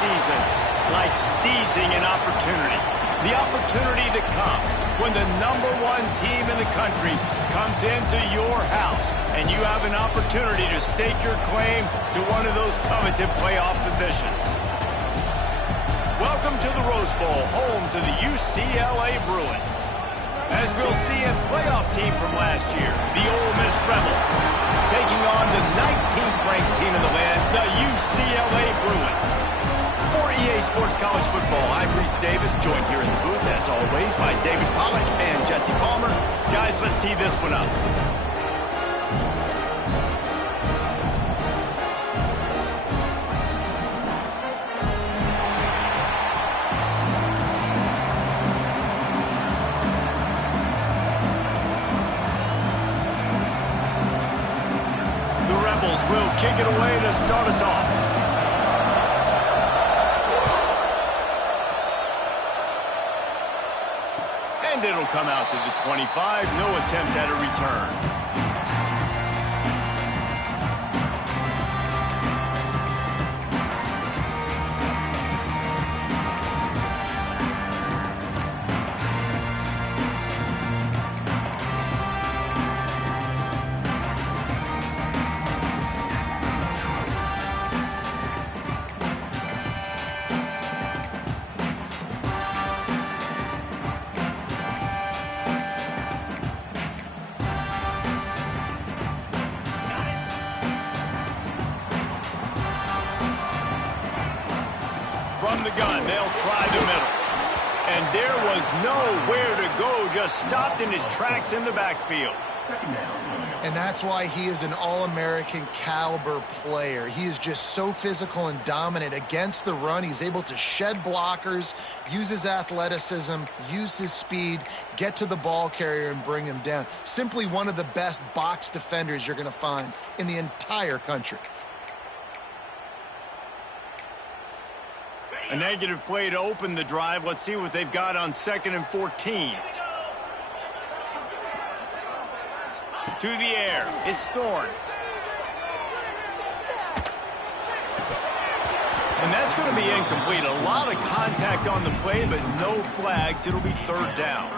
season like seizing an opportunity. The opportunity that comes when the #1 team in the country comes into your house and you have an opportunity to stake your claim to one of those coveted playoff positions. Welcome to the Rose Bowl, home to the UCLA Bruins. As we'll see a playoff team from last year, the Ole Miss Rebels, taking on the 19th-ranked team in the land, the UCLA Bruins. For EA Sports College Football, I'm Reese Davis, joined here in the booth, as always, by David Pollack and Jesse Palmer. Guys, let's tee this one up. The Rebels will kick it away to start us off. And it'll come out to the 25. No attempt at a return. From the gun, they'll try the middle. And there was nowhere to go, just stopped in his tracks in the backfield. And that's why he is an All-American caliber player. He is just so physical and dominant against the run. He's able to shed blockers, use his athleticism, use his speed, get to the ball carrier and bring him down. Simply one of the best box defenders you're going to find in the entire country. A negative play to open the drive. Let's see what they've got on 2nd and 14. To the air. It's Thorne. And that's going to be incomplete. A lot of contact on the play, but no flags. It'll be 3rd down.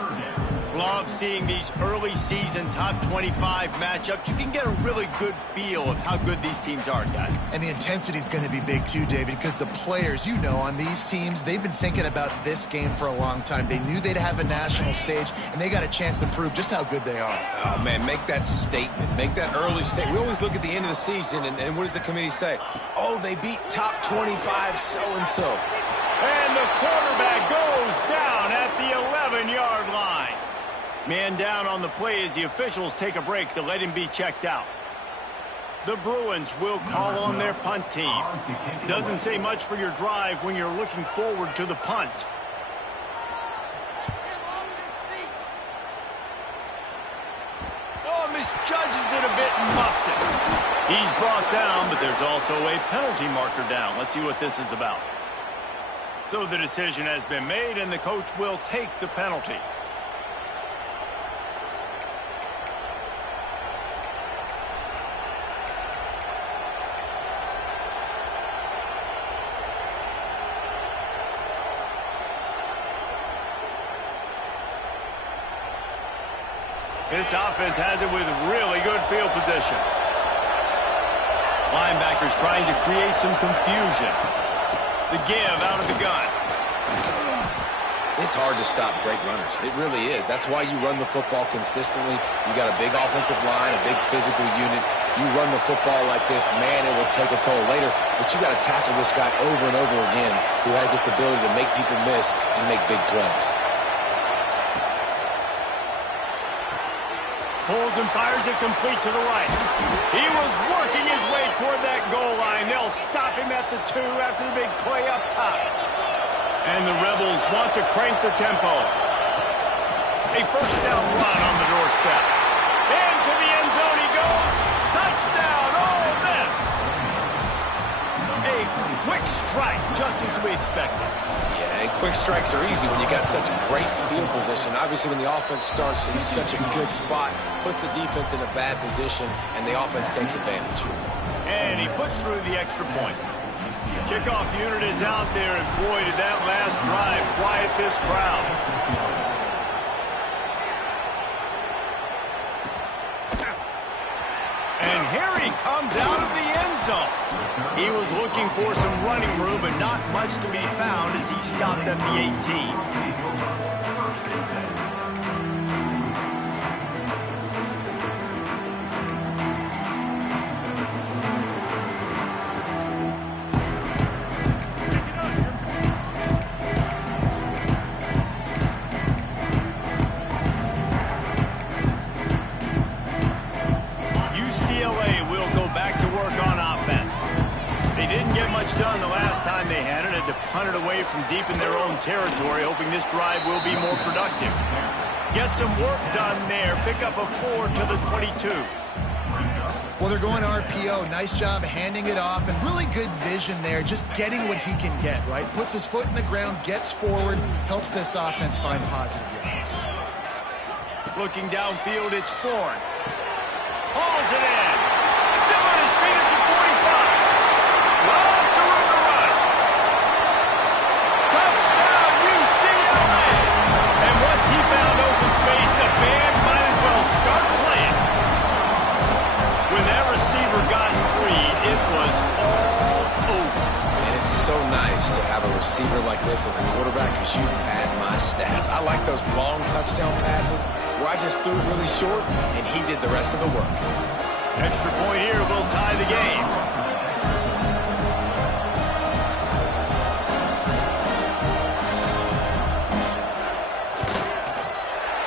Love seeing these early season top 25 matchups. You can get a really good feel of how good these teams are, guys. And the intensity is going to be big too, David, because the players, you know, on these teams, they've been thinking about this game for a long time. They knew they'd have a national stage, and they got a chance to prove just how good they are. Oh, man, make that statement. Make that early statement. We always look at the end of the season, and what does the committee say? Oh, they beat top 25 so-and-so. And the quarterback goes down at the 11-yard line. Man down on the play as the officials take a break to let him be checked out. The Bruins will call on their punt team. Doesn't say much for your drive when you're looking forward to the punt. Oh, misjudges it a bit and muffs it. He's brought down, but there's also a penalty marker down. Let's see what this is about. So the decision has been made, and the coach will take the penalty. This offense has it with really good field position. Linebackers trying to create some confusion. The give out of the gun. It's hard to stop great runners. It really is. That's why you run the football consistently. You got a big offensive line, a big physical unit. You run the football like this, man, it will take a toll later. But you got to tackle this guy over and over again who has this ability to make people miss and make big plays. Pulls and fires it complete to the right. He was working his way toward that goal line. They'll stop him at the 2 after the big play up top. And the Rebels want to crank the tempo. A 1st down run on the doorstep. Into the end zone he goes. Touchdown, Ole Miss. A quick strike, just as we expected. Yeah, and quick strikes are easy when you got such great field position. Obviously, when the offense starts in such a good spot, puts the defense in a bad position, and the offense takes advantage. And he puts through the extra point. The kickoff unit is out there, and boy, did that last drive quiet this crowd. And here he comes out of the end zone. He was looking for some running room, but not much to be found as he stopped at the 18. UCLA will go back to work on offense. They didn't get much done the last time they had it. Had to punt it away from deep in their own territory, hoping this drive will be more productive. Get some work done there. Pick up a 4 to the 22. Well, they're going RPO. Nice job handing it off, and really good vision there, just getting what he can get, right? Puts his foot in the ground, gets forward, helps this offense find positive yards. Looking downfield, it's Thorne. Hauls it in. Still on his feet at the 45. Lots of room to run. Touchdown, UCLA. And once he found open space, the band might as well start playing. When that receiver got free, it was all over. And it's so nice to have a receiver like this as a quarterback because you pad my stats. I like those long touchdown passes where I just threw it really short and he did the rest of the work. Extra point here will tie the game.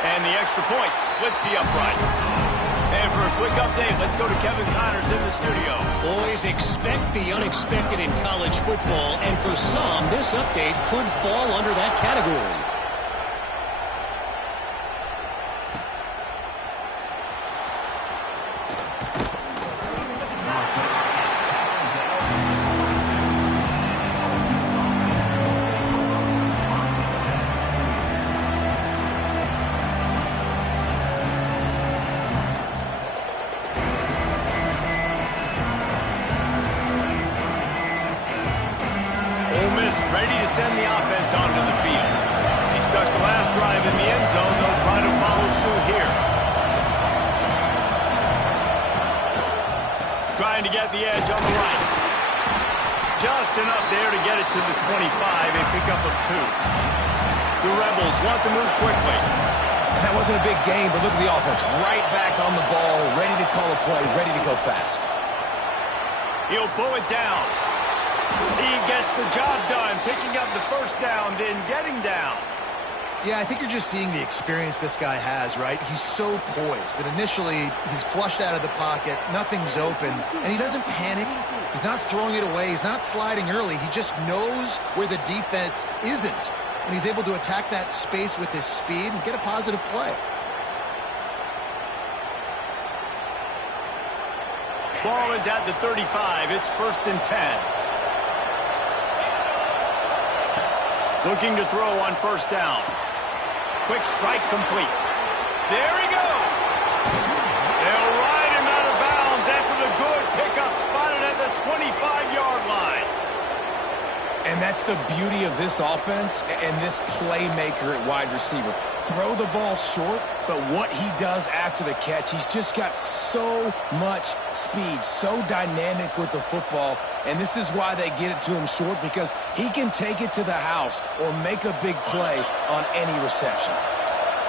And the extra point splits the uprights. And for a quick update, let's go to Kevin Connors in the studio. Always expect the unexpected in college football, and for some, this update could fall under that category. Ole Miss ready to send the offense onto the field. He stuck the last drive in the end zone. They'll try to follow suit here. Trying to get the edge on the right. Just enough there to get it to the 25, a pickup of 2. The Rebels want to move quickly. And that wasn't a big game, but look at the offense. Right back on the ball, ready to call a play, ready to go fast. He'll pull it down. He gets the job done, picking up the first down, then getting down. Yeah, I think you're just seeing the experience this guy has, right? He's so poised that initially he's flushed out of the pocket, nothing's open, and he doesn't panic. He's not throwing it away. He's not sliding early. He just knows where the defense isn't, and he's able to attack that space with his speed and get a positive play. Ball is at the 35. It's 1st and 10. Looking to throw on 1st down. Quick strike complete. There he goes. They'll ride him out of bounds after the good pickup spotted at the 25-yard line. And that's the beauty of this offense and this playmaker at wide receiver. Throw the ball short, but what he does after the catch, he's just got so much speed, so dynamic with the football, and this is why they get it to him short, because he can take it to the house or make a big play on any reception.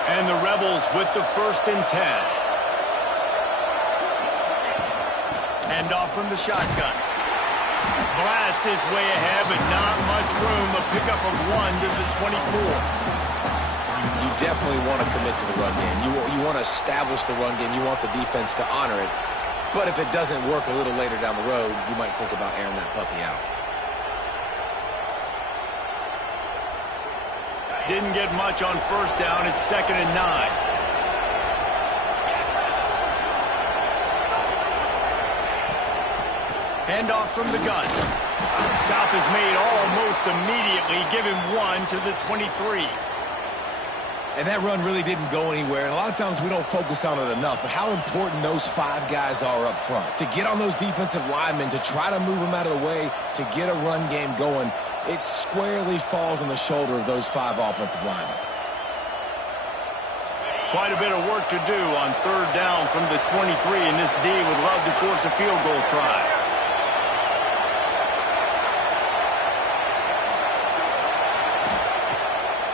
And the Rebels with the 1st and 10. Hand off from the shotgun. Blast his way ahead, but not much room. A pickup of 1 to the 24. You definitely want to commit to the run game. You want to establish the run game. You want the defense to honor it. But if it doesn't work a little later down the road, you might think about airing that puppy out. Didn't get much on 1st down. It's 2nd and 9. Handoff from the gun. Stop is made almost immediately. Give him 1 to the 23. And that run really didn't go anywhere. And a lot of times we don't focus on it enough, but how important those 5 guys are up front. To get on those defensive linemen, to try to move them out of the way, to get a run game going, it squarely falls on the shoulder of those 5 offensive linemen. Quite a bit of work to do on 3rd down from the 23, and this D would love to force a field goal try.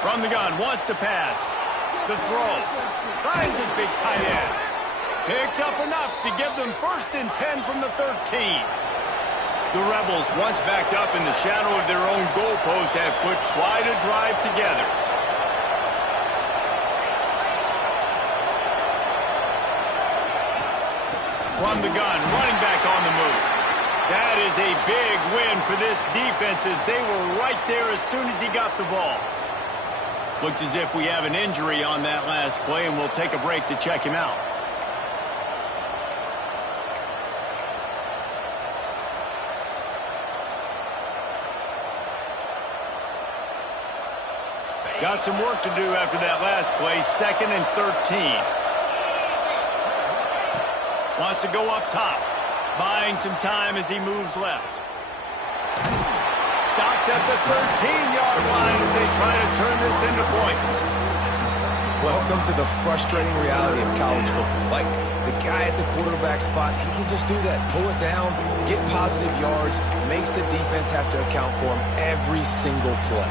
From the gun, wants to pass. The throw. Finds his big tight end. Picks up enough to give them 1st and 10 from the 13. The Rebels, once backed up in the shadow of their own goalpost, have put quite a drive together. From the gun, running back on the move. That is a big win for this defense as they were right there as soon as he got the ball. Looks as if we have an injury on that last play, and we'll take a break to check him out. Got some work to do after that last play, 2nd and 13. Wants to go up top, buying some time as he moves left. Stopped at the 13-yard line as they try to turn this into points. Welcome to the frustrating reality of college football. Like, the guy at the quarterback spot, he can just do that. Pull it down, get positive yards, makes the defense have to account for him every single play.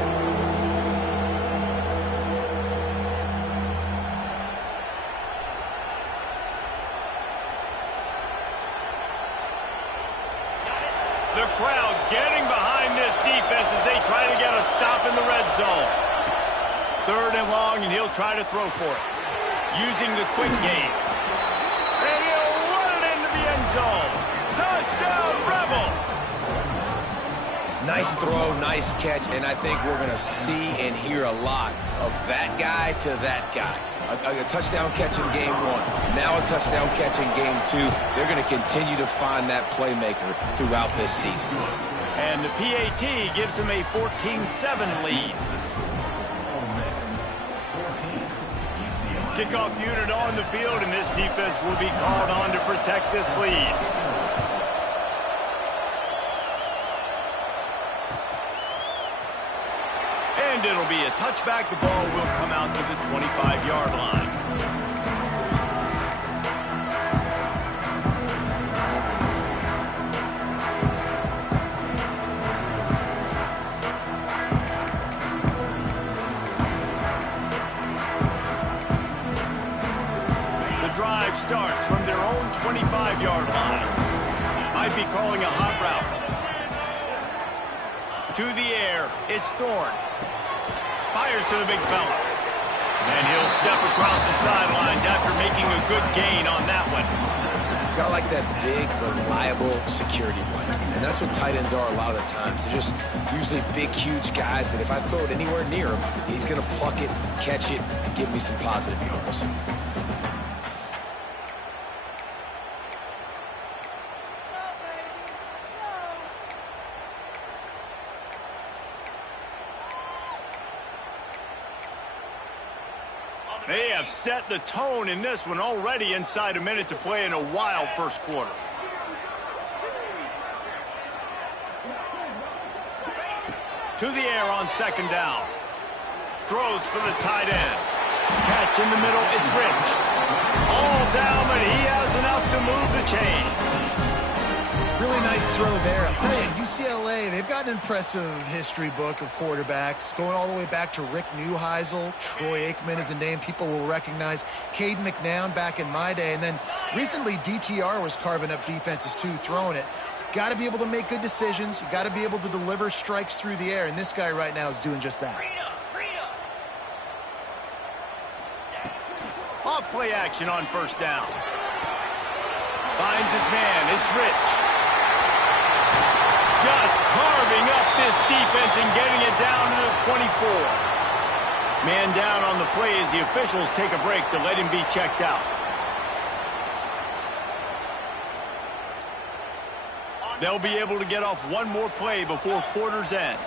The crowd getting behind this defense as they try to get a stop in the red zone. 3rd and long, and he'll try to throw for it. Using the quick game. And he'll run it into the end zone. Touchdown, Rebels! Nice throw, nice catch, and I think we're going to see and hear a lot of that guy to that guy. A touchdown catch in game 1. Now a touchdown catch in game 2. They're going to continue to find that playmaker throughout this season. And the PAT gives them a 14-7 lead. Kickoff unit on the field, and this defense will be called on to protect this lead. And it'll be a touchback. The ball will come out to the 25-yard line. The drive starts from their own 25-yard line. Might be calling a hot route. To the air, it's Thorne. Fires to the big fella. And he'll step across the sidelines after making a good gain on that one. You got like that big, reliable security blanket. And that's what tight ends are a lot of the times. They're just usually big, huge guys that if I throw it anywhere near him, he's going to pluck it, catch it, and give me some positive yards. They have set the tone in this one already inside a minute to play in a wild first quarter. To the air on 2nd down. Throws for the tight end. Catch in the middle, it's Rich. All down, but he has enough to move the chains. Really nice throw there. I'll tell you, UCLA, they've got an impressive history book of quarterbacks, going all the way back to Rick Neuheisel. Troy Aikman is a name people will recognize. Caden McNown back in my day. And then recently, DTR was carving up defenses, too, throwing it. You've got to be able to make good decisions. You've got to be able to deliver strikes through the air. And this guy right now is doing just that. Off play action on 1st down. Finds his man. It's Rich. Just carving up this defense and getting it down to the 24. Man down on the play as the officials take a break to let him be checked out. They'll be able to get off one more play before quarter's end.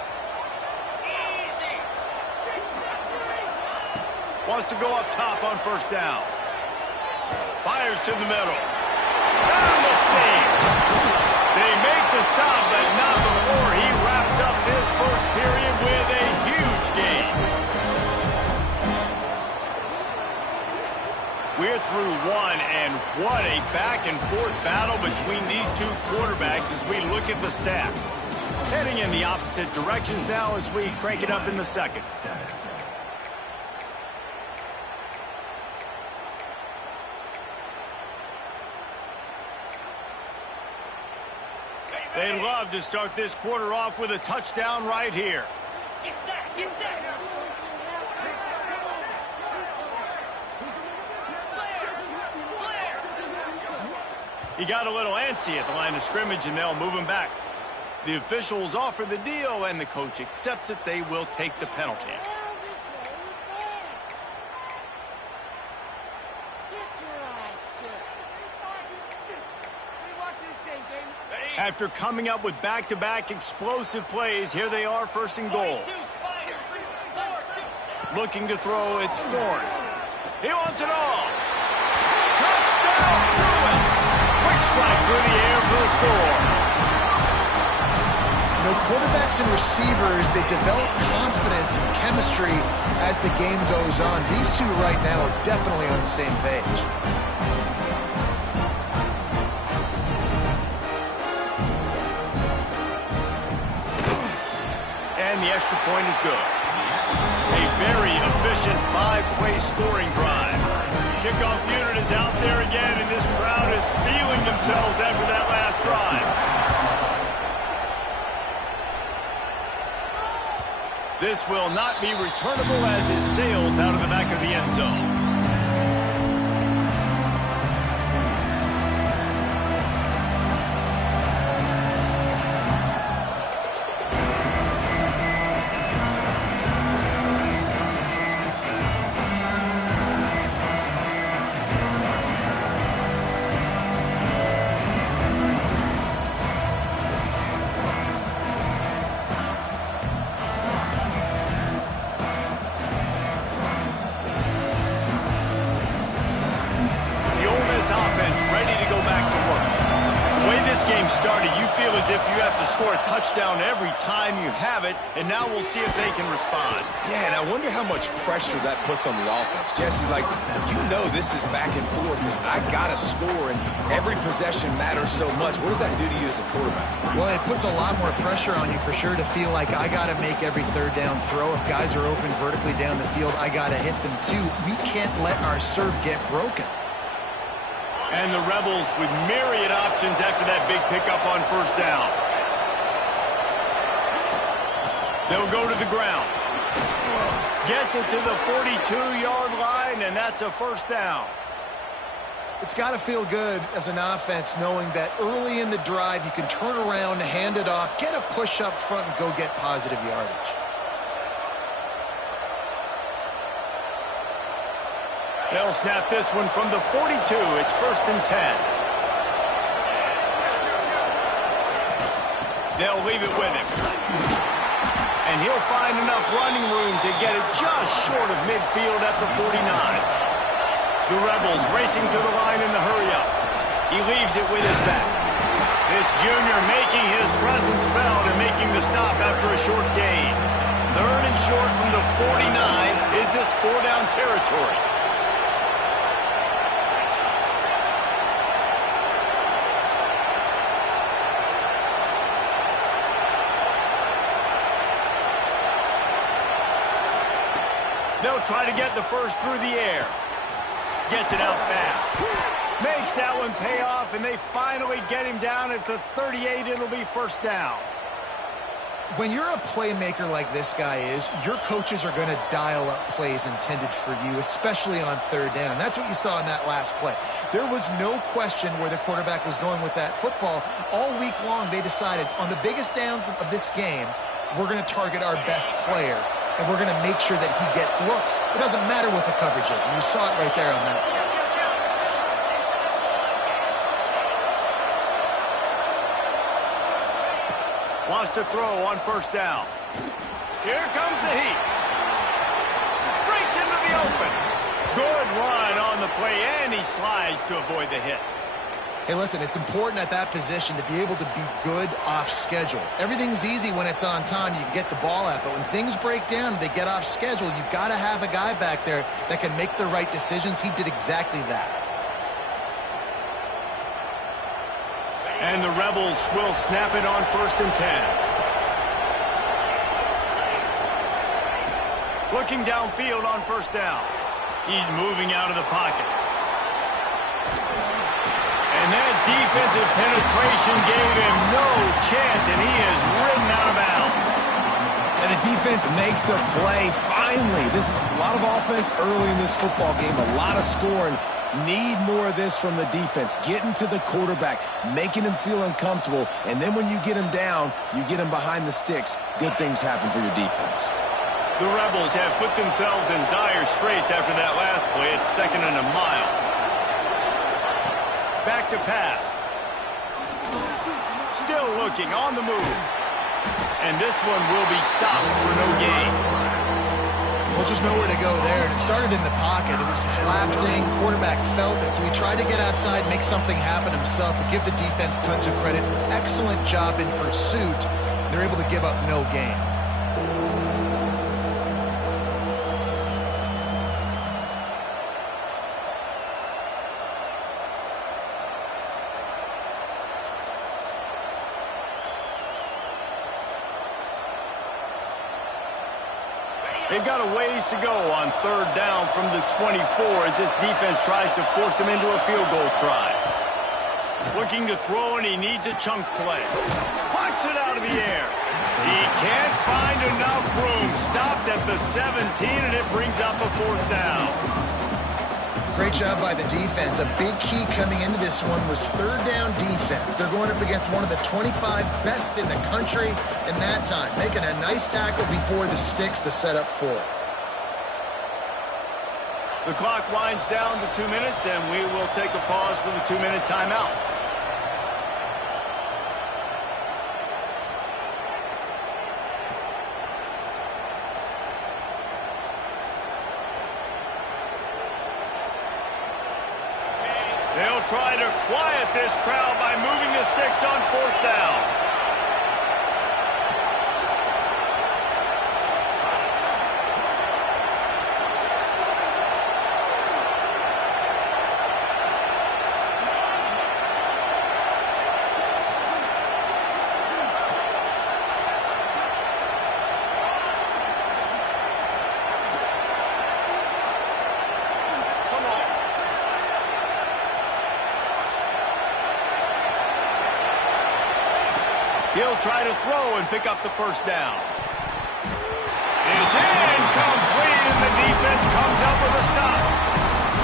Wants to go up top on first down. Fires to the middle. Down the seam. They make the stop, but not before he wraps up this first period with a huge gain. We're through one, and what a back-and-forth battle between these two quarterbacks as we look at the stats. Heading in the opposite directions now as we crank it up in the second. They'd love to start this quarter off with a touchdown right here. Get set, get set. He got a little antsy at the line of scrimmage, and they'll move him back. The officials offer the deal, and the coach accepts it. They will take the penalty. After coming up with back-to-back explosive plays, here they are, first and goal. Looking to throw, it's Thorne. He wants it all. Touchdown, Bruin. Quick strike through the air for the score. You know, quarterbacks and receivers, they develop confidence and chemistry as the game goes on. These two right now are definitely on the same page. And the extra point is good. A very efficient 5-play scoring drive. Kickoff unit is out there again, and this crowd is feeling themselves after that last drive. This will not be returnable as it sails out of the back of the end zone. Started, you feel as if you have to score a touchdown every time you have it, and now we'll see if they can respond. Yeah, and I wonder how much pressure that puts on the offense. Jesse, like, you know this is back and forth. I got to score, and every possession matters so much. What does that do to you as a quarterback? Well, it puts a lot more pressure on you for sure to feel like I got to make every third down throw. If guys are open vertically down the field, I got to hit them too. We can't let our serve get broken. And the Rebels with myriad options after that big pickup on first down. They'll go to the ground. Gets it to the 42-yard line, and that's a first down. It's got to feel good as an offense knowing that early in the drive you can turn around, hand it off, get a push up front, and go get positive yardage. They'll snap this one from the 42. It's first and 10. They'll leave it with him. And he'll find enough running room to get it just short of midfield at the 49. The Rebels racing to the line in the hurry-up. He leaves it with his back. This junior making his presence felt and making the stop after a short gain. Third and short from the 49. Is this four-down territory? They'll try to get the first through the air. Gets it out fast. Makes that one pay off, and they finally get him down at the 38. It'll be first down. When you're a playmaker like this guy is, your coaches are going to dial up plays intended for you, especially on third down. That's what you saw in that last play. There was no question where the quarterback was going with that football. All week long, they decided on the biggest downs of this game, we're going to target our best player. And we're going to make sure that he gets looks. It doesn't matter what the coverage is. And you saw it right there on that. Wants to throw on first down. Here comes the heat. Breaks into the open. Good run on the play, and he slides to avoid the hit. Hey, listen, it's important at that position to be able to be good off schedule. Everything's easy when it's on time. You can get the ball out, but when things break down, they get off schedule. You've got to have a guy back there that can make the right decisions. He did exactly that. And the Rebels will snap it on 1st and 10. Looking downfield on 1st down. He's moving out of the pocket. And that defensive penetration gave him no chance, and he is ridden out of bounds. And the defense makes a play, finally. This is a lot of offense early in this football game, a lot of scoring. Need more of this from the defense. Getting to the quarterback, making him feel uncomfortable, and then when you get him down, you get him behind the sticks. Good things happen for your defense. The Rebels have put themselves in dire straits after that last play. It's 2nd and a mile. Back to pass. Still looking on the move. And this one will be stopped for no gain. Well, just nowhere to go there. And it started in the pocket. It was collapsing. Quarterback felt it, so he tried to get outside, make something happen himself, but give the defense tons of credit. Excellent job in pursuit. They're able to give up no gain. They've got a ways to go on 3rd down from the 24 as this defense tries to force them into a field goal try. Looking to throw, and he needs a chunk play. Plucks it out of the air. He can't find enough room. Stopped at the 17, and it brings up a 4th down. Great job by the defense. A big key coming into this one was 3rd down defense. They're going up against one of the 25 best in the country in that time, making a nice tackle before the sticks to set up 4th. The clock winds down to 2 minutes, and we will take a pause for the 2-minute timeout. They'll try to quiet this crowd by moving the sticks on 4th down. He'll try to throw and pick up the 1st down. It's incomplete, and the defense comes up with a stop.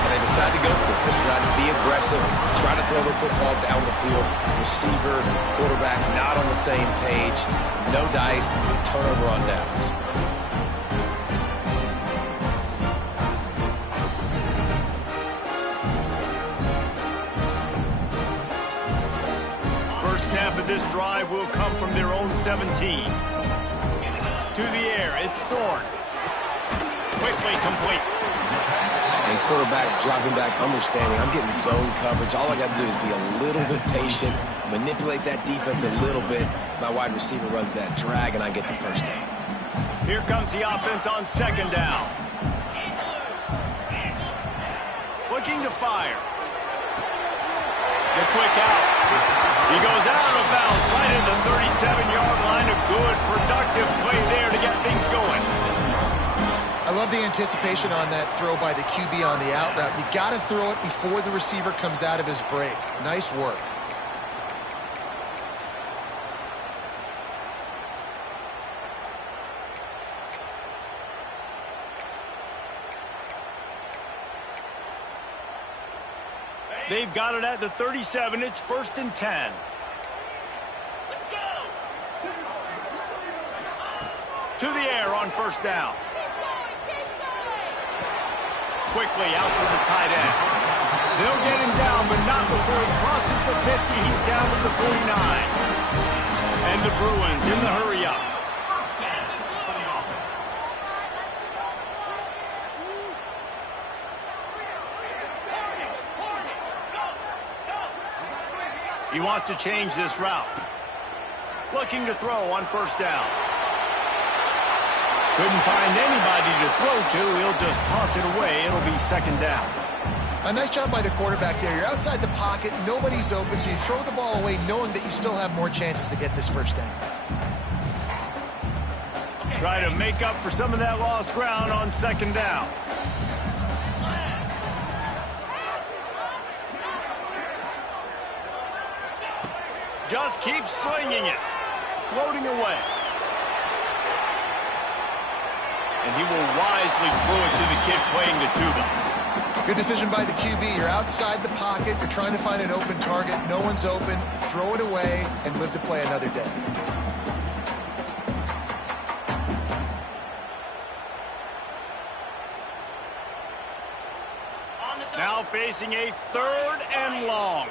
And they decide to go for it. They decide to be aggressive, try to throw the football down the field. Receiver, quarterback, not on the same page. No dice, turnover on downs. Snap of this drive will come from their own 17. To the air, it's Thorne. Quickly complete. And quarterback dropping back, understanding I'm getting zone coverage. All I got to do is be a little bit patient, manipulate that defense a little bit. My wide receiver runs that drag, and I get the 1st down. Here comes the offense on 2nd down. Looking to fire. The quick out. He goes out of bounds right in the 37-yard line. A good, productive play there to get things going. I love the anticipation on that throw by the QB on the out route. You got to throw it before the receiver comes out of his break. Nice work. They've got it at the 37. It's 1st and 10. Let's go. To the air on 1st down. Quickly out to the tight end. They'll get him down, but not before he crosses the 50. He's down to the 49. And the Bruins in the hurry up. He wants to change this route. Looking to throw on first down. Couldn't find anybody to throw to. He'll just toss it away. It'll be second down. A nice job by the quarterback there. You're outside the pocket. Nobody's open, so you throw the ball away knowing that you still have more chances to get this first down. Try to make up for some of that lost ground on second down. Just keep slinging it. Floating away. And he will wisely throw it to the kid playing the tuba. Good decision by the QB. You're outside the pocket. You're trying to find an open target. No one's open. Throw it away and live to play another day. Now facing a 3rd and long.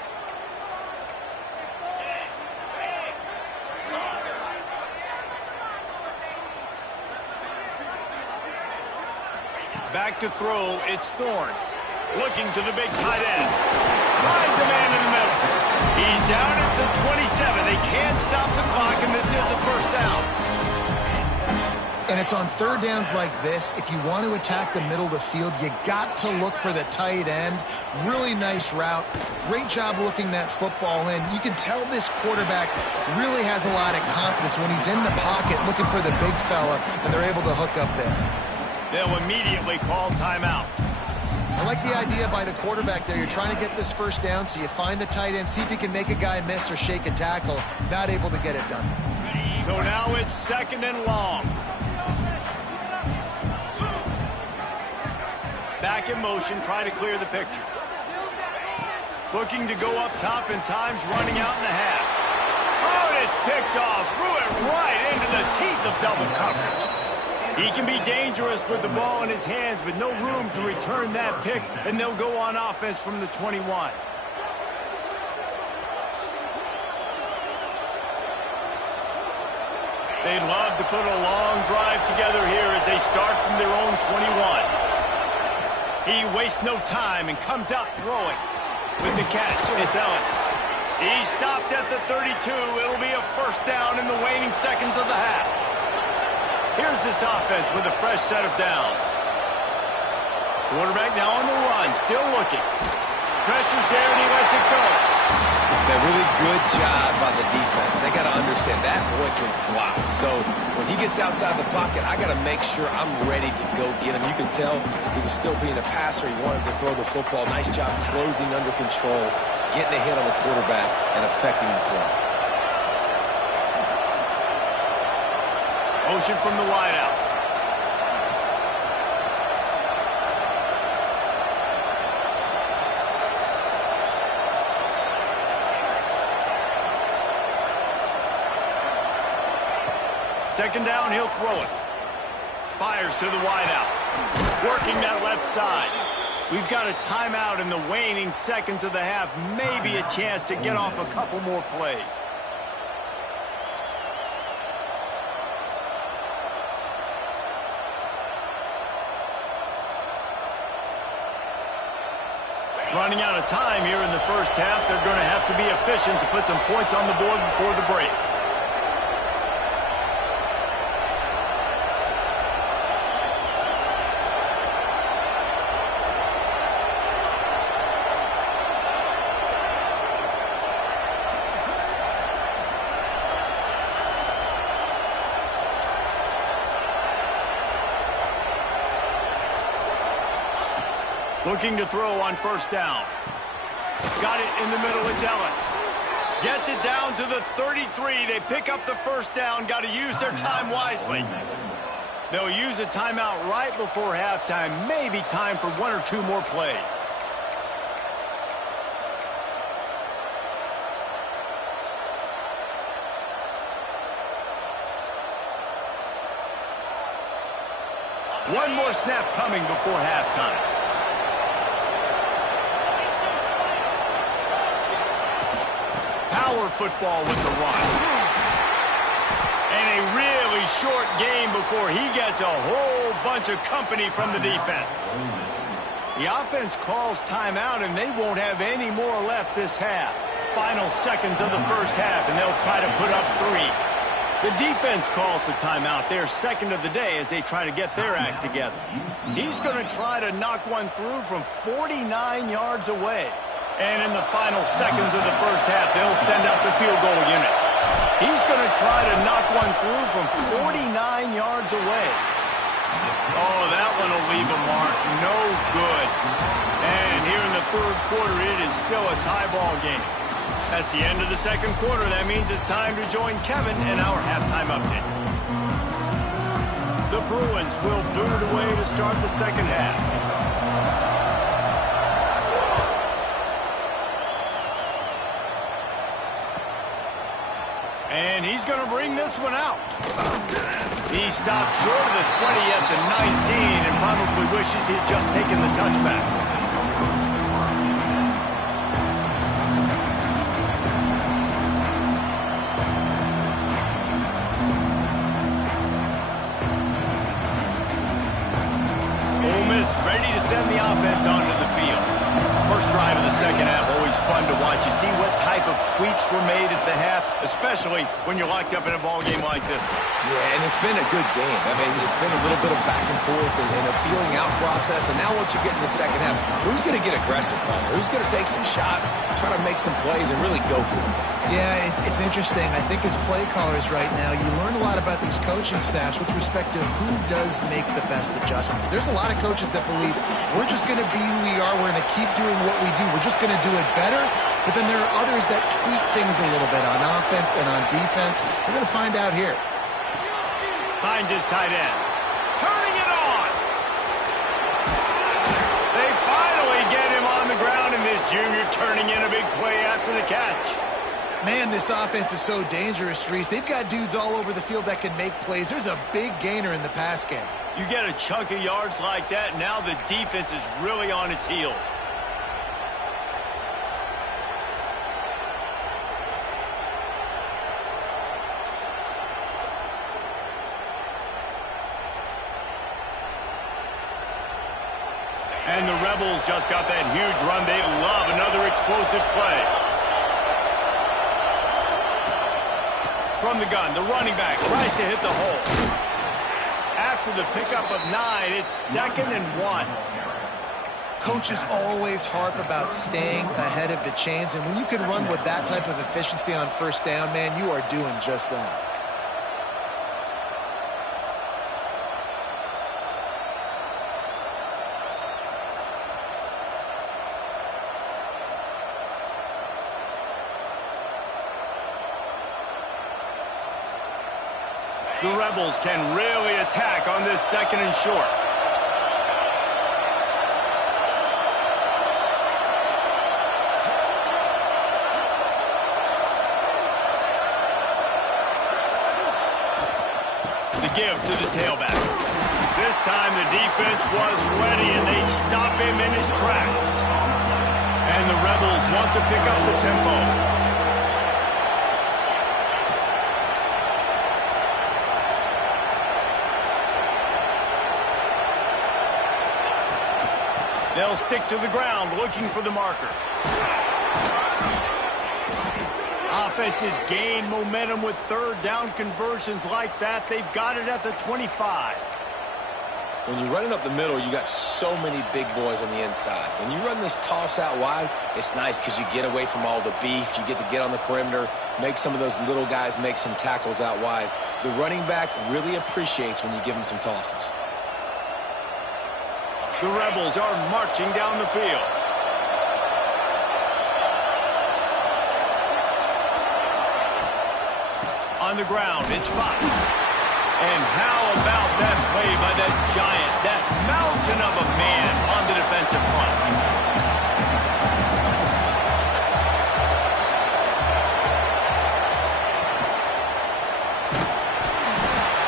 Back to throw, it's Thorne. Looking to the big tight end. Finds a man in the middle. He's down at the 27. They can't stop the clock, and this is a first down. And it's on third downs like this. If you want to attack the middle of the field, you got to look for the tight end. Really nice route. Great job looking that football in. You can tell this quarterback really has a lot of confidence when he's in the pocket looking for the big fella, and they're able to hook up there. They'll immediately call timeout. I like the idea by the quarterback there. You're trying to get this first down, so you find the tight end, see if you can make a guy miss or shake a tackle. Not able to get it done. So now it's 2nd and long. Back in motion, trying to clear the picture. Looking to go up top, and time's running out in the half. Oh, and it's picked off. Threw it right into the teeth of double coverage. He can be dangerous with the ball in his hands, but no room to return that pick, and they'll go on offense from the 21. They'd love to put a long drive together here as they start from their own 21. He wastes no time and comes out throwing. With the catch, it's Ellis. He stopped at the 32. It'll be a first down in the waning seconds of the half. Here's this offense with a fresh set of downs. Quarterback now on the run, still looking. Pressure's there, and he lets it go. A really good job by the defense. They got to understand that boy can fly. So when he gets outside the pocket, I got to make sure I'm ready to go get him. You can tell he was still being a passer. He wanted to throw the football. Nice job closing under control, getting a hit on the quarterback, and affecting the throw. Motion from the wideout. Second down, he'll throw it. Fires to the wideout. Working that left side. We've got a timeout in the waning seconds of the half. Maybe a chance to get off a couple more plays. Running out of time here in the first half. They're going to have to be efficient to put some points on the board before the break. Looking to throw on first down. Got it in the middle, it's Ellis. Gets it down to the 33. They pick up the first down. Got to use their time wisely. They'll use a timeout right before halftime. Maybe time for 1 or 2 more plays. One more snap coming before halftime. Power football with the run. And a really short game before he gets a whole bunch of company from the defense. The offense calls timeout, and they won't have any more left this half. final seconds of the first half, and they'll try to put up 3. The defense calls the timeout. Their second of the day as they try to get their act together. He's going to try to knock one through from 49 yards away. And in the final seconds of the first half, they'll send out the field goal unit. He's going to try to knock one through from 49 yards away. Oh, that one will leave a mark. No good. And here in the third quarter, it is still a tie ball game. That's the end of the second quarter. That means it's time to join Kevin in our halftime update. The Bruins will boot it away to start the second half. And he's going to bring this one out. He stopped short of the 20 at the 19 and probably wishes he had just taken the touchback. Ole Miss ready to send the offense onto the field. First drive of the second half, always fun to watch. You see what type of tweaks were made at the half, especially when you're locked up in a ball game like this one. Yeah, and it's been a good game. I mean, it's been a little bit of back and forth and a feeling out process. And now once you get in the second half, who's going to get aggressive, Palmer? Who's going to take some shots, try to make some plays, and really go for it? Yeah, it's interesting. I think as play callers right now, you learn a lot about these coaching staffs with respect to who does make the best adjustments. There's a lot of coaches that believe we're just going to be who we are. We're going to keep doing what we do. We're just going to do it better. But then there are others that tweak things a little bit on offense and on defense. We're going to find out here. Finds his tight end. Turning it on. They finally get him on the ground, and this junior turning in a big play after the catch. Man, this offense is so dangerous, Reese. They've got dudes all over the field that can make plays. There's a big gainer in the pass game. You get a chunk of yards like that, now the defense is really on its heels. And the Rebels just got that huge run. They love another explosive play. From the gun, the running back tries to hit the hole. After the pickup of 9, it's 2nd and 1. Coaches always harp about staying ahead of the chains, and when you can run with that type of efficiency on first down, man, you are doing just that. The Rebels can really attack on this 2nd and short. The give to the tailback. This time the defense was ready, and they stop him in his tracks. And the Rebels want to pick up the tempo. They'll stick to the ground, looking for the marker. Offenses gain momentum with third down conversions like that. They've got it at the 25. When you're running up the middle, you got so many big boys on the inside. When you run this toss out wide, it's nice because you get away from all the beef. You get to get on the perimeter, make some of those little guys make some tackles out wide. The running back really appreciates when you give him some tosses. The Rebels are marching down the field. On the ground, it's Fox. And how about that play by that giant, that mountain of a man on the defensive front?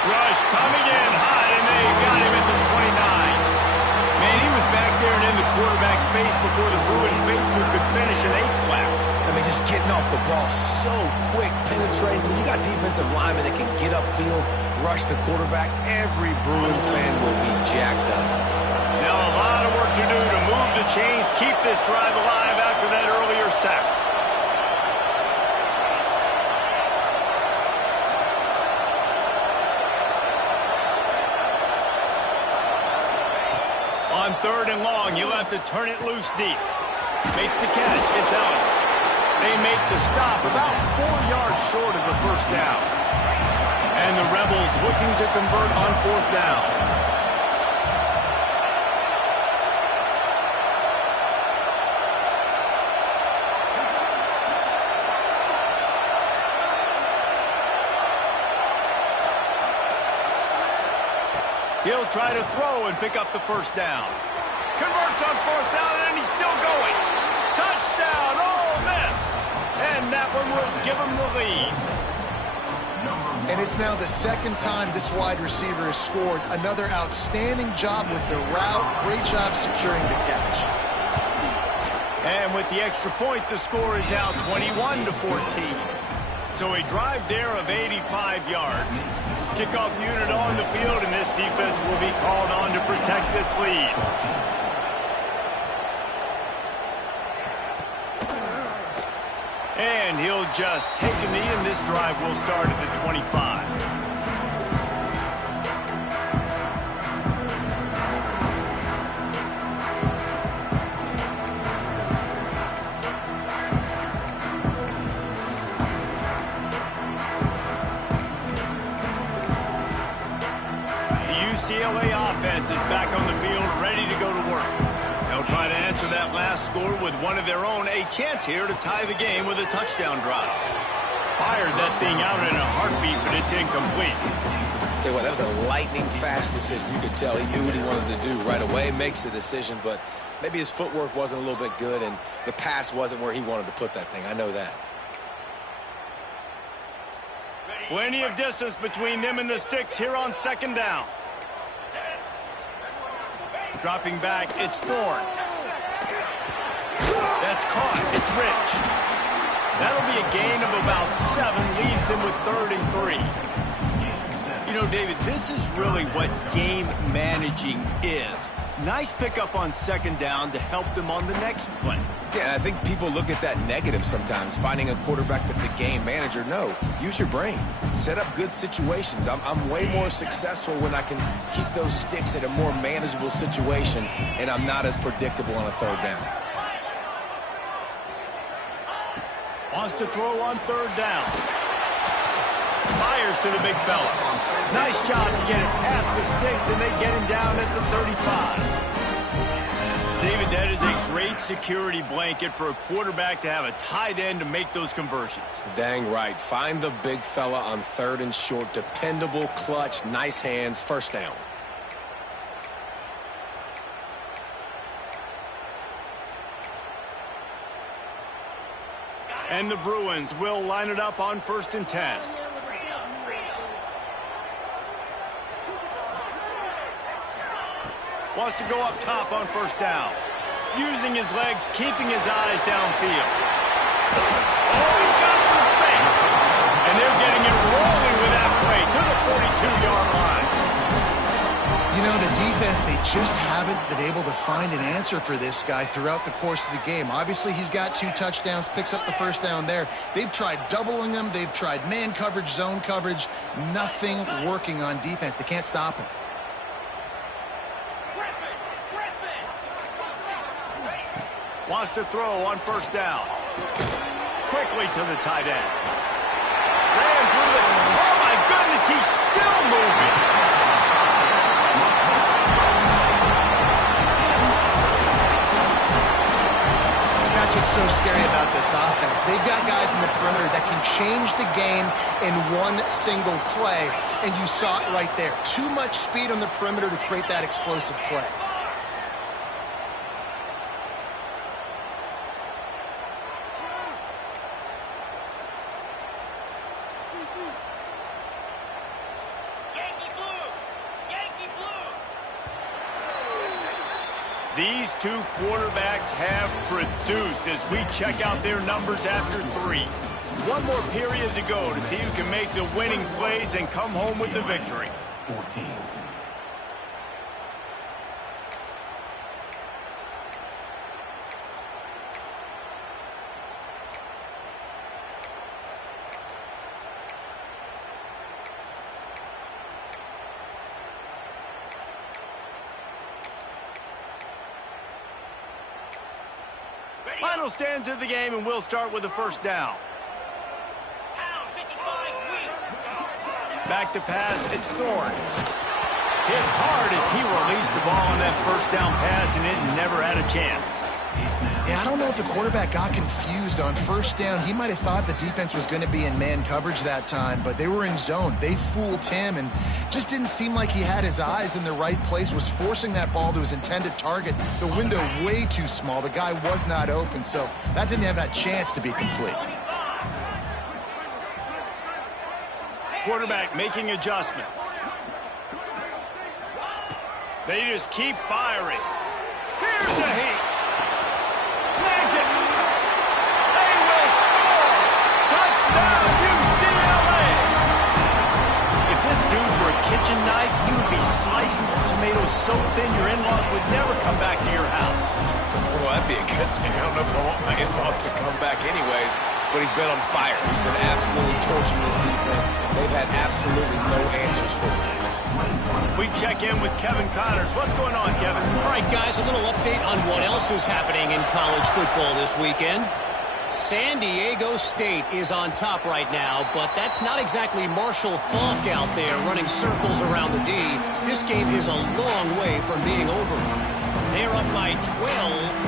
Rush coming in high, and they got him at the 29. Man, he was back there and in the quarterback's face before the Bruin faithful could finish an 8-clap. I mean, just getting off the ball so quick, penetrating. When you got defensive linemen that can get upfield, rush the quarterback, every Bruins fan will be jacked up. Now a lot of work to do to move the chains, keep this drive alive after that earlier sack. 3rd and long. You'll have to turn it loose deep. Makes the catch. It's Ellis. They make the stop about 4 yards short of the first down. And the Rebels looking to convert on 4th down. He'll try to throw and pick up the first down. Converts on 4th down, and he's still going. Touchdown, Ole Miss! And that one will give him the lead. And it's now the 2nd time this wide receiver has scored. Another outstanding job with the route. Great job securing the catch. And with the extra point, the score is now 21-14. So a drive there of 85 yards. Kickoff unit on the field, and this defense will be called on to protect this lead. And he'll just take a knee, and this drive will start at the 25. UCLA offense is back on the field, ready to go to work. They'll try to answer that last score with one of their own. A chance here to tie the game with a touchdown drive. Fired that thing out in a heartbeat, but it's incomplete. Tell you what, that was a lightning-fast decision. You could tell he knew what he wanted to do right away, makes the decision, but maybe his footwork wasn't a little bit good, and the pass wasn't where he wanted to put that thing. I know that. Plenty of distance between them and the sticks here on 2nd down. Dropping back, it's Thorne. That's caught. It's Rich. That'll be a gain of about 7, leaves him with 3rd and 3. You know, David, this is really what game managing is. Nice pickup on 2nd down to help them on the next play. Yeah, I think people look at that negative sometimes, finding a quarterback that's a game manager. No, use your brain. Set up good situations. I'm way more successful when I can keep those sticks at a more manageable situation, and I'm not as predictable on a 3rd down. Wants to throw on 3rd down. Fires to the big fella. Nice job to get it past the sticks, and they get him down at the 35. David, that is a great security blanket for a quarterback to have a tight end to make those conversions. Dang right. Find the big fella on 3rd and short. Dependable, clutch, nice hands, 1st down. And the Bruins will line it up on 1st and 10. Wants to go up top on 1st down. Using his legs, keeping his eyes downfield. Oh, he's got some space. And they're getting it rolling with that play to the 42-yard line. You know, the defense, they just haven't been able to find an answer for this guy throughout the course of the game. Obviously, he's got 2 touchdowns, picks up the 1st down there. They've tried doubling him. They've tried man coverage, zone coverage. Nothing working on defense. They can't stop him. Wants to throw on 1st down. Quickly to the tight end. Ran through the... Oh, my goodness, he's still moving. That's what's so scary about this offense. They've got guys in the perimeter that can change the game in one single play, and you saw it right there. Too much speed on the perimeter to create that explosive play. These 2 quarterbacks have produced as we check out their numbers after 3. One more period to go to see who can make the winning plays and come home with the victory. 14. Final stands of the game, and we'll start with the first down. Back to pass, it's Thorne. Hit hard as he released the ball on that first down pass, and it never had a chance. Yeah, I don't know if the quarterback got confused on first down. He might have thought the defense was going to be in man coverage that time, but they were in zone. They fooled him and just didn't seem like he had his eyes in the right place, was forcing that ball to his intended target. The window way too small. The guy was not open, so that didn't have that chance to be complete. Quarterback making adjustments. They just keep firing. Here's a heat. Snags it. They will score. Touchdown, UCLA. If this dude were a kitchen knife, you would be slicing tomatoes so thin your in-laws would never come back to your house. Well, that'd be a good thing. I don't know if I want my in-laws to come back anyways, but he's been on fire. He's been absolutely torching this defense. They've had absolutely no answers for him. We check in with Kevin Connors. What's going on, Kevin? All right, guys, a little update on what else is happening in college football this weekend. San Diego State is on top right now, but that's not exactly Marshall Faulk out there running circles around the D. This game is a long way from being over. They're up by 12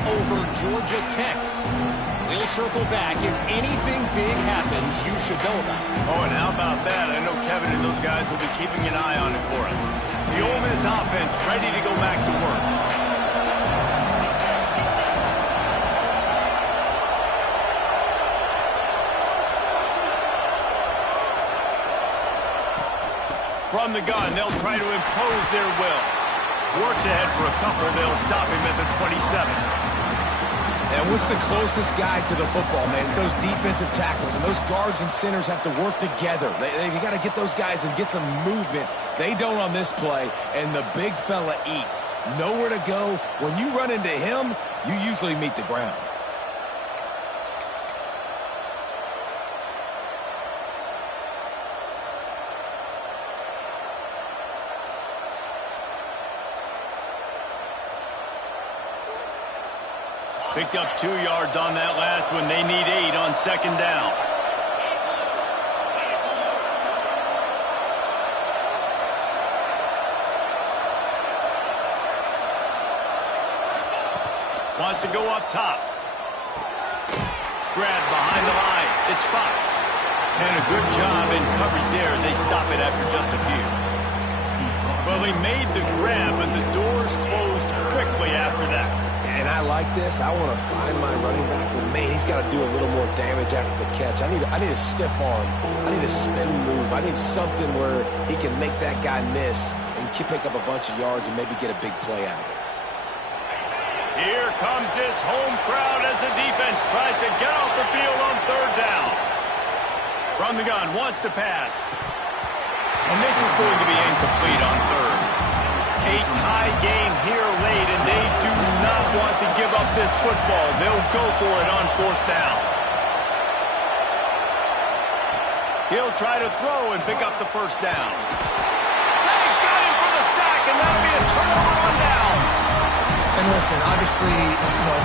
over Georgia Tech. We'll circle back. If anything big happens, you should know about it. Oh, and how about that? I know Kevin and those guys will be keeping an eye on it for us. The Ole Miss offense ready to go back to work. From the gun, they'll try to impose their will. Works ahead for a couple. They'll stop him at the 27. And what's the closest guy to the football, man? It's those defensive tackles, and those guards and centers have to work together. They got to get those guys and get some movement. They don't on this play, and the big fella eats. Nowhere to go. When you run into him, you usually meet the ground. Picked up 2 yards on that last one. They need 8 on second down. Wants to go up top. Grab behind the line. It's Fox. And a good job in coverage there as they stop it after just a few. Well, he made the grab, but the doors closed quickly after that. And I like this. I want to find my running back, but man, he's got to do a little more damage after the catch. I need a stiff arm. I need a spin move. I need something where he can make that guy miss and pick up a bunch of yards and maybe get a big play out of it. Here comes this home crowd as the defense tries to get off the field on third down. From the gun, wants to pass. And this is going to be incomplete on third. A tie game here late, and they do not want to give up this football. They'll go for it on fourth down. He'll try to throw and pick up the first down. They got him for the sack, and that'll be a turnover on downs. And listen, obviously,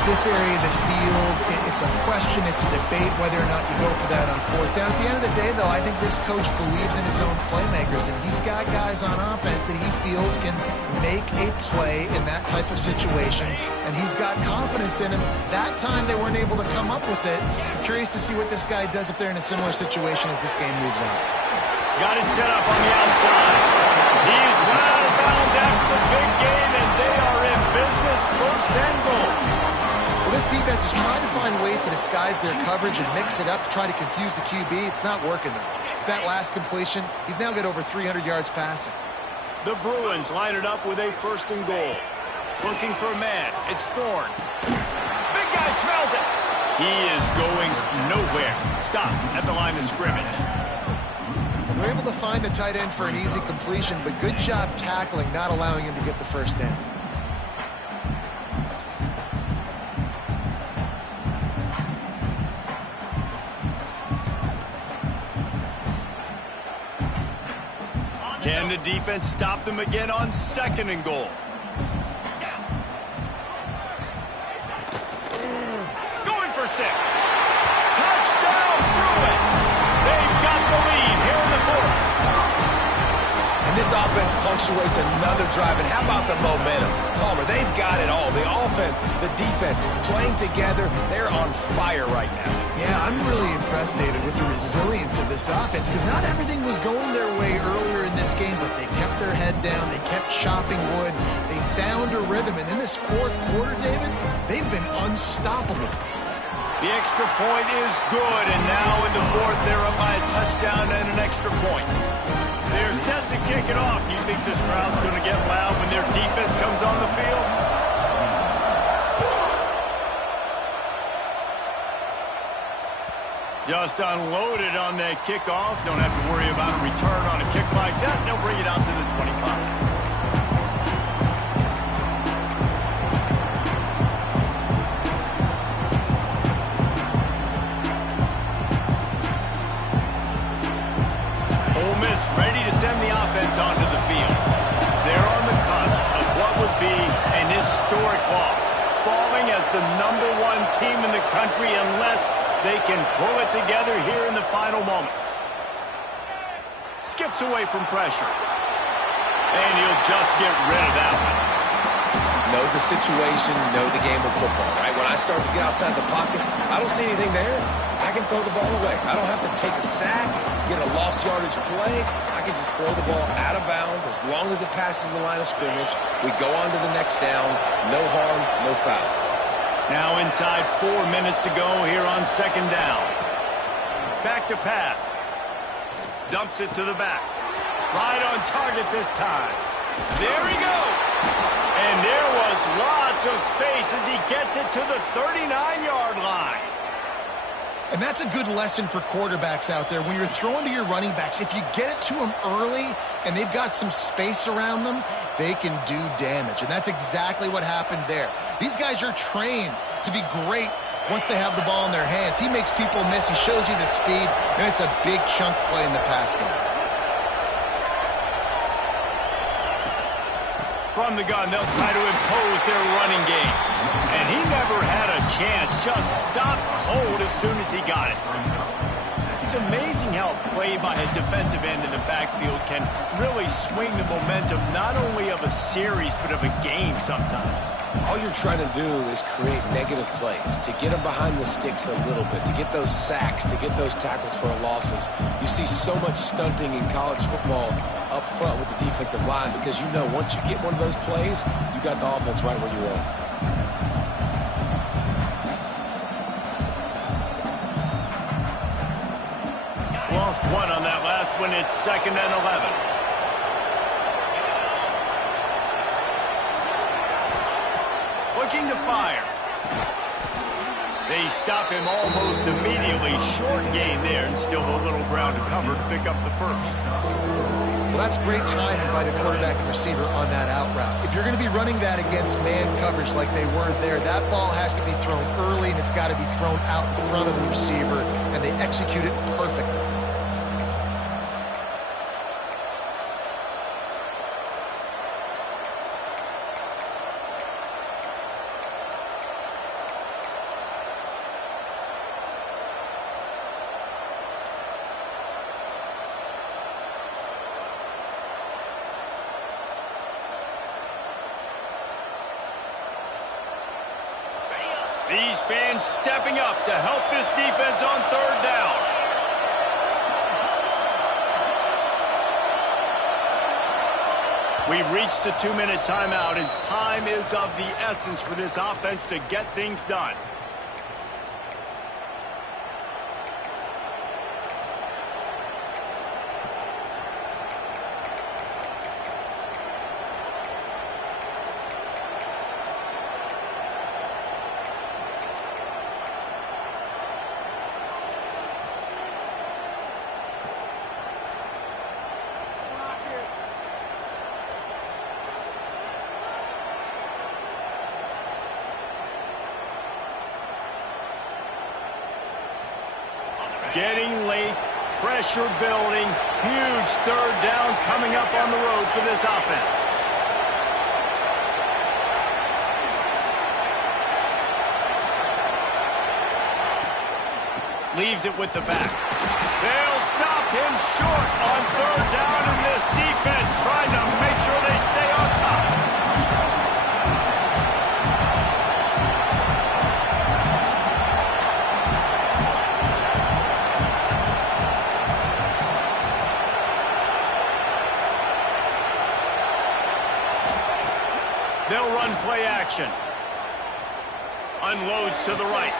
this area of the field, it's a question, it's a debate whether or not you go for that on fourth down. At the end of the day, though, I think this coach believes in his own playmakers, and he's got guys on offense that he feels can make a play in that type of situation, and he's got confidence in him. That time they weren't able to come up with it. I'm curious to see what this guy does if they're in a similar situation as this game moves on. Got it set up on the outside. He's run out of bounds after the big game, and they are in business, first and goal. Well, this defense is trying to find ways to disguise their coverage and mix it up to try to confuse the QB. It's not working, though. With that last completion, he's now got over 300 yards passing. The Bruins line it up with a first and goal. Looking for a man. It's Thorne. Big guy smells it. He is going nowhere. Stop at the line of scrimmage. They're able to find the tight end for an easy completion, but good job tackling, not allowing him to get the first down. Can the defense stop them again on second and goal? Going Touchdown Bruins! They've got the lead here in the fourth. And this offense punctuates another drive. And how about the momentum? Palmer, they've got it all. The offense, the defense, playing together. They're on fire right now. Yeah, I'm really impressed, David, with the resilience of this offense because not everything was going their way earlier in this game, but they kept their head down. They kept chopping wood. They found a rhythm. And in this fourth quarter, David, they've been unstoppable. The extra point is good, and now in the fourth, they're up by a touchdown and an extra point. They're set to kick it off. You think this crowd's going to get loud when their defense comes on the field? Just unloaded on that kickoff. Don't have to worry about a return on a kick like that. They'll bring it out to the 25. Ole Miss ready to send the offense onto the field. They're on the cusp of what would be an historic loss, falling as the #1 team in the country unless they can pull it together here in the final moments. Skips away from pressure. And he'll just get rid of that one. Know the situation, know the game of football, right? When I start to get outside the pocket, I don't see anything there. I can throw the ball away. I don't have to take a sack, get a lost yardage play. I can just throw the ball out of bounds as long as it passes the line of scrimmage. We go on to the next down. No harm, no foul. Now inside 4 minutes to go here on second down. Back to pass. Dumps it to the back. Right on target this time. There he goes. And there was lots of space as he gets it to the 39-yard line. And that's a good lesson for quarterbacks out there. When you're throwing to your running backs, if you get it to them early and they've got some space around them, they can do damage. And that's exactly what happened there. These guys are trained to be great once they have the ball in their hands. He makes people miss. He shows you the speed, and it's a big chunk play in the pass game. From the gun, they'll try to impose their running game. And he never had a chance. Just stopped cold as soon as he got it. It's amazing how a play by a defensive end in the backfield can really swing the momentum not only of a series but of a game sometimes. All you're trying to do is create negative plays, to get them behind the sticks a little bit, to get those sacks, to get those tackles for losses. You see so much stunting in college football up front with the defensive line because you know once you get one of those plays, you got the offense right where you want. Lost one on that last one. It's 2nd and 11. Looking to fire. They stop him almost immediately. Short gain there and still a little ground to cover to pick up the first. Well, that's great timing by the quarterback and receiver on that out route. If you're going to be running that against man coverage like they were there, that ball has to be thrown early and it's got to be thrown out in front of the receiver, and they execute it perfectly. These fans stepping up to help this defense on 3rd down. We've reached the 2-minute timeout, and time is of the essence for this offense to get things done. Getting late, pressure building, huge 3rd down coming up on the road for this offense. Leaves it with the back. They'll stop him short on third down, and this defense trying to make sure they stay on top. They'll run play action. Unloads to the right.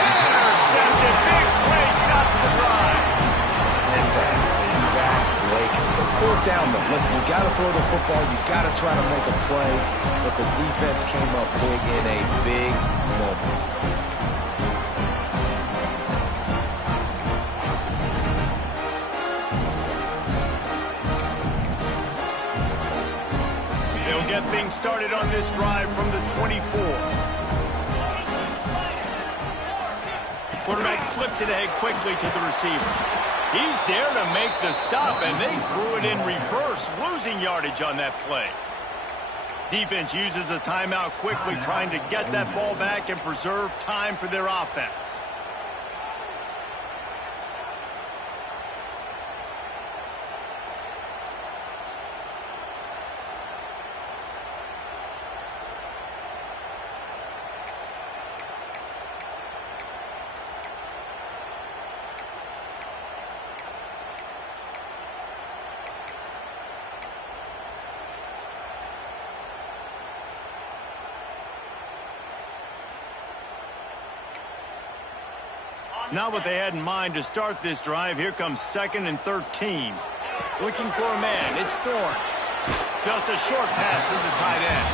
Intercepted. Big play stops the drive. And that's a backbreaker. It's fourth down, though. Listen, you got to throw the football. You got to try to make a play. But the defense came up big in a big moment. They'll get things started on this drive from the 24. Quarterback flips it ahead quickly to the receiver. He's there to make the stop, and they threw it in reverse, losing yardage on that play. Defense uses a timeout quickly, trying to get that ball back and preserve time for their offense. Not what they had in mind to start this drive. Here comes 2nd and 13. Looking for a man. It's Thorne. Just a short pass to the tight end.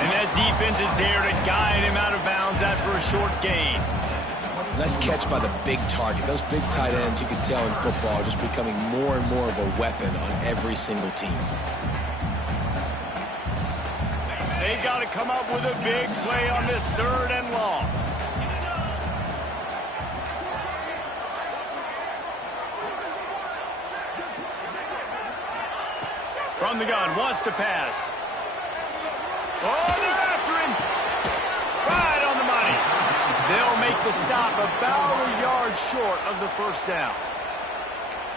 And that defense is there to guide him out of bounds after a short gain. Nice catch by the big target. Those big tight ends, you can tell in football, are just becoming more and more of a weapon on every single team. They got to come up with a big play on this 3rd and long. From the gun, wants to pass. Oh, they're after him. Right on the money. They'll make the stop about a yard short of the first down.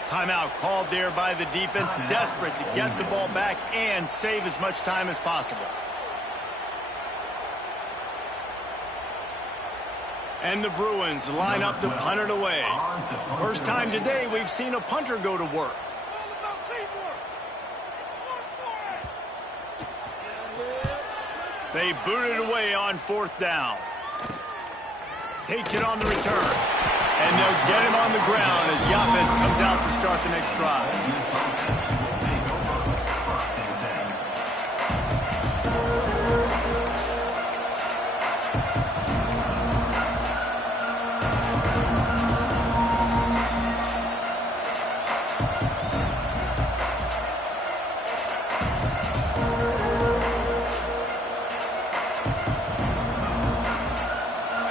Timeout called there by the defense, desperate to get the ball back and save as much time as possible. And the Bruins line up to punt it away. First time today we've seen a punter go to work. They boot it away on 4th down. Takes it on the return. And they'll get him on the ground as Yafets comes out to start the next drive.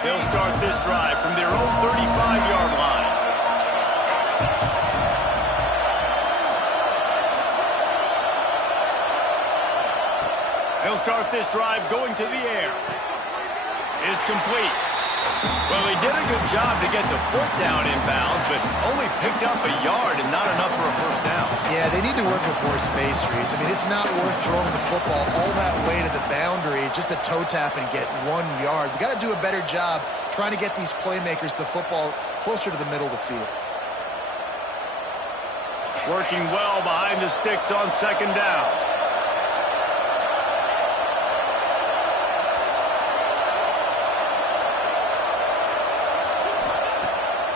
They'll start this drive from their own 35-yard line. They'll start this drive going to the air. It's complete. Well, he did a good job to get the foot down inbounds, but only picked up a yard and not enough for a first down. Yeah, they need to work with more space, Reese. I mean, it's not worth throwing the football all that way to the boundary just to toe tap and get 1 yard. We got to do a better job trying to get these playmakers the football closer to the middle of the field. Working well behind the sticks on 2nd down.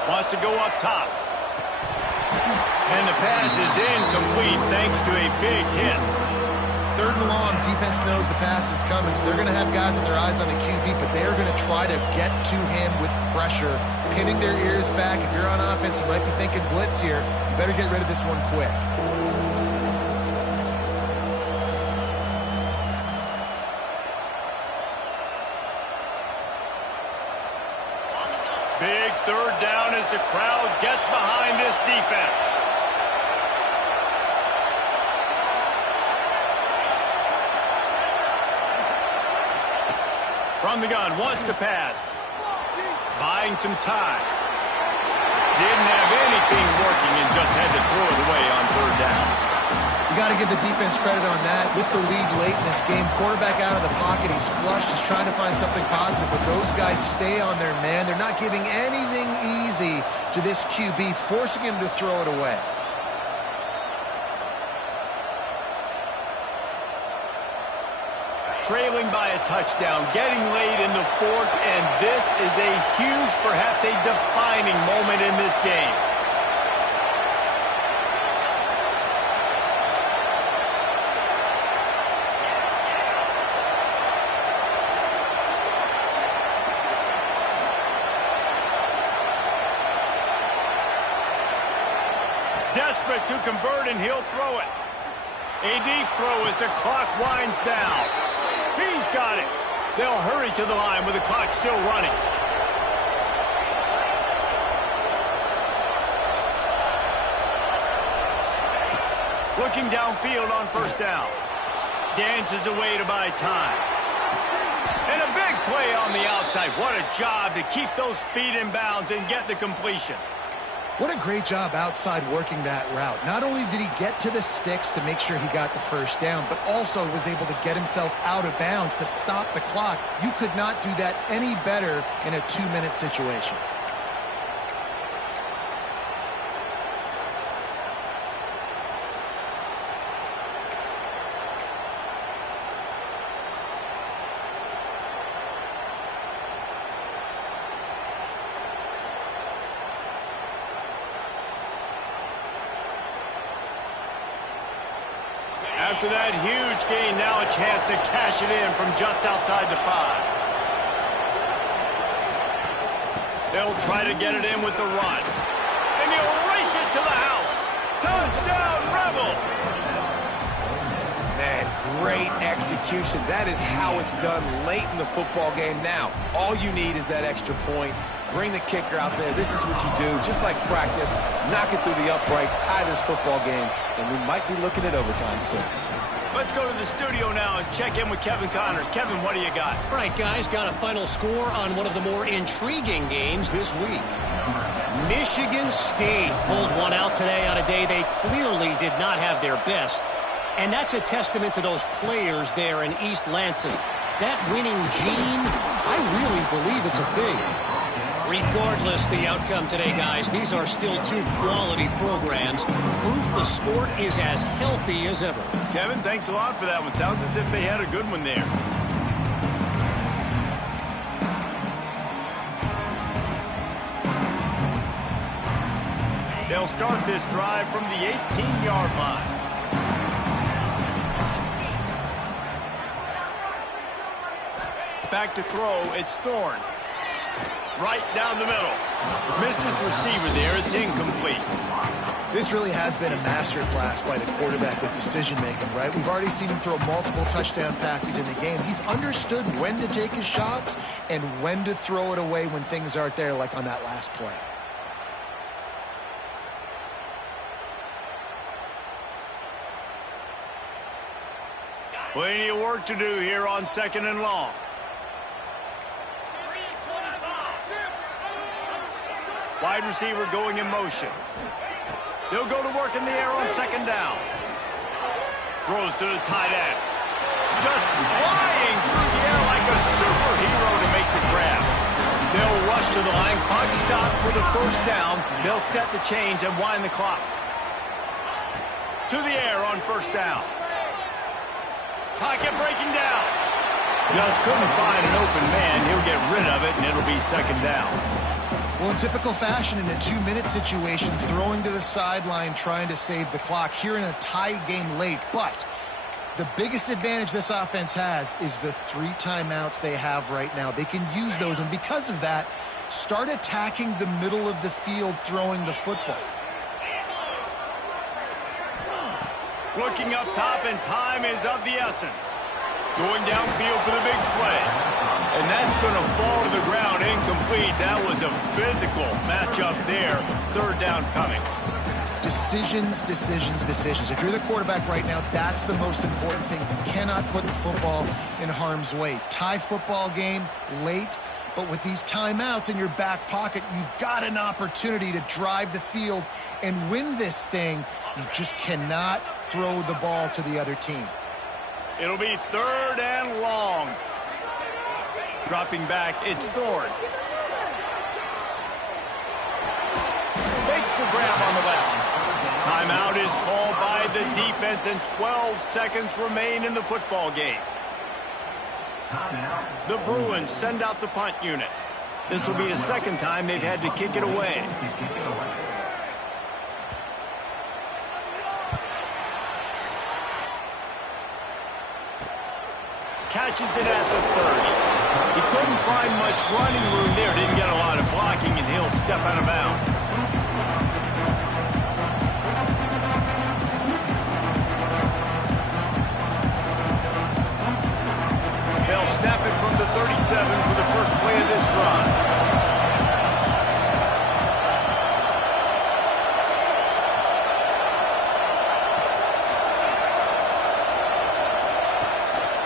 Wants to go up top. And the pass is incomplete thanks to a big hit. 3rd and long, defense knows the pass is coming, so they're going to have guys with their eyes on the QB, but they are going to try to get to him with pressure, pinning their ears back. If you're on offense, you might be thinking blitz here. You better get rid of this one quick. Big 3rd down as the crowd gets behind this defense. From the gun, wants to pass. Buying some time. Didn't have anything working and just had to throw it away on third down. You got to give the defense credit on that. With the lead late in this game, quarterback out of the pocket, he's flushed, he's trying to find something positive, but those guys stay on their man. They're not giving anything easy to this QB, forcing him to throw it away. Trailing by a touchdown, getting late in the fourth, and this is a huge, perhaps a defining moment in this game. Desperate to convert, and he'll throw it. A deep throw as the clock winds down. He's got it. They'll hurry to the line with the clock still running. Looking downfield on first down. Dances away to buy time. And a big play on the outside. What a job to keep those feet in bounds and get the completion. What a great job outside working that route. Not only did he get to the sticks to make sure he got the first down, but also was able to get himself out of bounds to stop the clock. You could not do that any better in a 2-minute situation. After that huge gain, now a chance to cash it in from just outside the 5. They'll try to get it in with the run. And he'll race it to the house. Touchdown, Rebels! Man, great execution. That is how it's done late in the football game. Now, all you need is that extra point. Bring the kicker out there. This is what you do. Just like practice, knock it through the uprights, tie this football game, and we might be looking at overtime soon. Let's go to the studio now and check in with Kevin Connors. Kevin, what do you got? All right, guys, got a final score on one of the more intriguing games this week. Michigan State pulled one out today on a day they clearly did not have their best. And that's a testament to those players there in East Lansing. That winning gene, I really believe it's a thing. Regardless the outcome today, guys, these are still two quality programs. Proof the sport is as healthy as ever. Kevin, thanks a lot for that one. Sounds as if they had a good one there. They'll start this drive from the 18-yard line. Back to throw, it's Thorne. Right down the middle. Missed his receiver there. It's incomplete. This really has been a masterclass by the quarterback with decision-making, right? We've already seen him throw multiple touchdown passes in the game. He's understood when to take his shots and when to throw it away when things aren't there, like on that last play. Plenty of work to do here on 2nd and long. Wide receiver going in motion. He'll go to work in the air on 2nd down. Throws to the tight end. Just flying through the air like a superhero to make the grab. They'll rush to the line. Clock stop for the first down. They'll set the chains and wind the clock. To the air on 1st down. Pocket breaking down. Just couldn't find an open man. He'll get rid of it, and it'll be 2nd down. Well, in typical fashion, in a 2-minute situation, throwing to the sideline, trying to save the clock here in a tie game late. But the biggest advantage this offense has is the 3 timeouts they have right now. They can use those, and because of that, start attacking the middle of the field throwing the football. Looking up top, and time is of the essence. Going downfield for the big play. And that's going to fall to the ground incomplete. That was a physical matchup there. 3rd down coming. Decisions, decisions, decisions. If you're the quarterback right now, that's the most important thing. You cannot put the football in harm's way. Tie football game late. But with these timeouts in your back pocket, you've got an opportunity to drive the field and win this thing. You just cannot throw the ball to the other team. It'll be 3rd and long. Dropping back, it's Thorne. Makes the grab on the left. Timeout is called by the defense, and 12 seconds remain in the football game. The Bruins send out the punt unit. This will be the 2nd time they've had to kick it away. Catches it at the 30. He couldn't find much running room there. Didn't get a lot of blocking, and he'll step out of bounds. They'll snap it from the 37 for the first play of this drive.